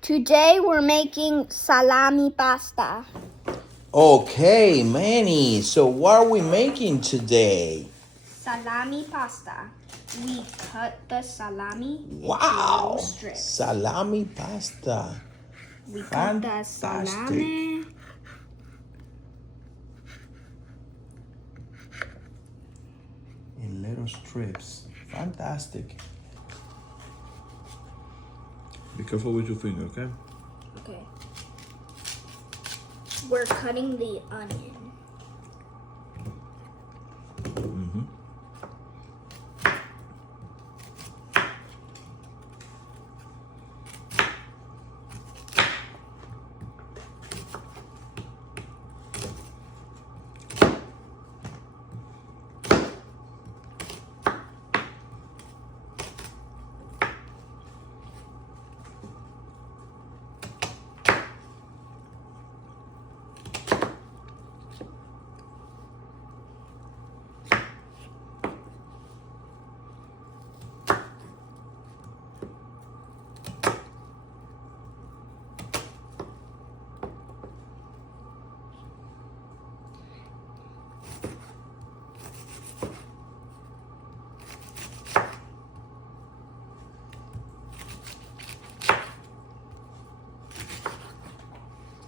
Today we're making salami pasta. Okay, Manny. So what are we making today? Salami pasta. We cut the salami into Wow! little strips. Salami pasta. We cut the salami. In little strips. Fantastic. Be careful with your finger, okay? Okay. We're cutting the onion.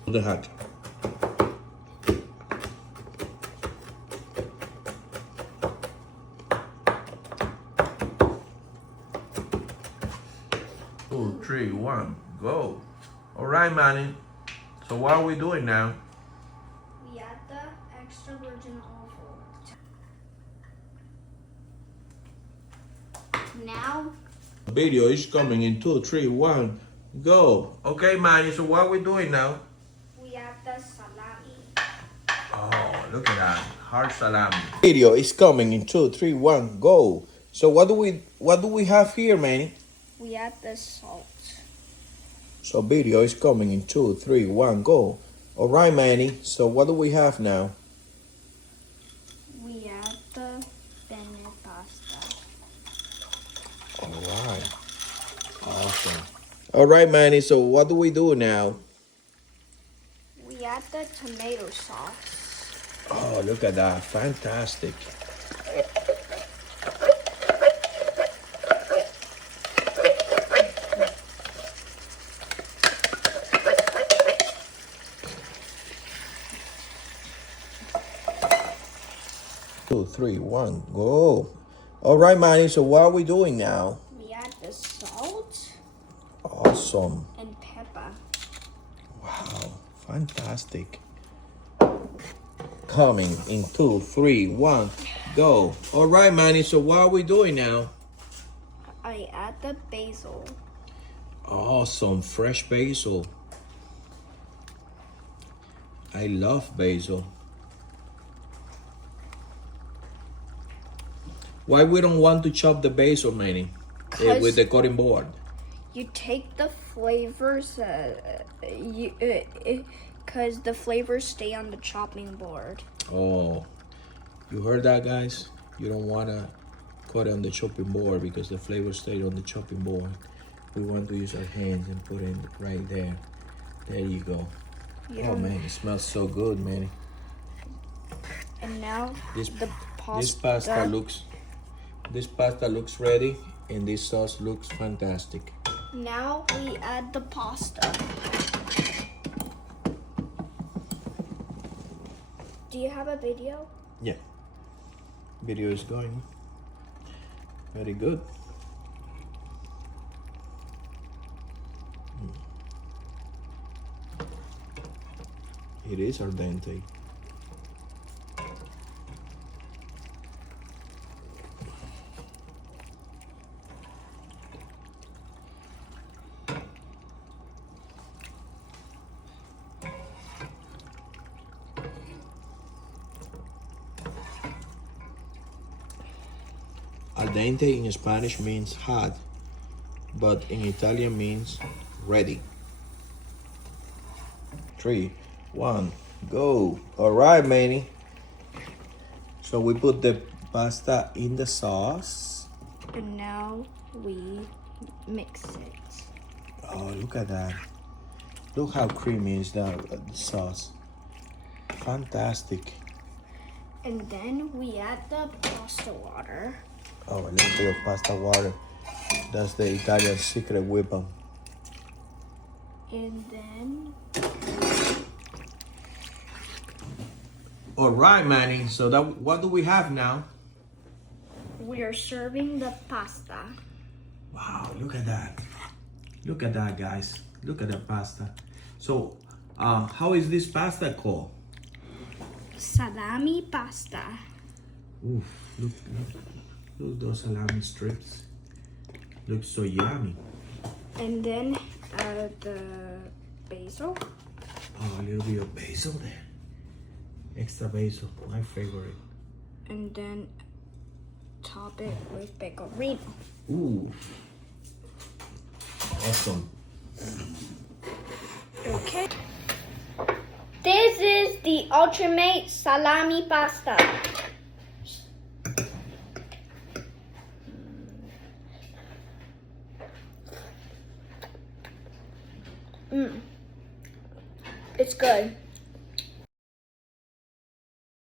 The hat. Two, three, one, go. All right, Manny. So what are we doing now? We add the extra virgin olive oil. Now Video is coming in 2, 3, 1, go. Okay, Manny. So what are we doing now? we add the salami. Oh, look at that. Hard salami. Video is coming in 2, 3, 1, go. So what do we have here, Manny? We add the salt. So video is coming in 2, 3, 1, go. All right, Manny. So what do we have now? We add the penne pasta. All right. Awesome. All right, Manny. So what do we do now? We add the tomato sauce. Oh, look at that. Fantastic. Two, three, one, go. All right, Manny. So what are we doing now? We add the salt Awesome. and pepper. Wow. Fantastic. Coming in 2, 3, 1, go. All right, Manny. So what are we doing now? I add the basil. Awesome. Fresh basil. I love basil. Why we don't want to chop the basil, Manny? With the cutting board. You take the flavors, because the flavors stay on the chopping board. Oh, you heard that, guys? You don't want to cut it on the chopping board because the flavor stayed on the chopping board. We want to use our hands and put it right there. There you go. Oh man, it smells so good, Manny. And now This pasta. This pasta looks ready, and this sauce looks fantastic. Now we add the pasta. Do you have a video? Yeah. Video is going. Very good. It is al dente. Al dente in Spanish means hot, but in Italian means ready. 3, 1, go. All right, Manny. So we put the pasta in the sauce. And now we mix it. Oh, look at that. Look how creamy is that the sauce. Fantastic. And then we add the pasta water. Oh, a little bit of pasta water. That's the Italian secret weapon. And then All right, Manny. So that what do we have now? we are serving the pasta. Wow, look at that. Look at that, guys. Look at the pasta. So, how is this pasta called? Salami pasta. Oof, look those salami strips. Looks so yummy. And then add the basil. Oh, a little bit of basil there. Extra basil, my favorite. And then top it with pecorino. Ooh. Awesome. Okay. This is the ultimate salami pasta. It's good.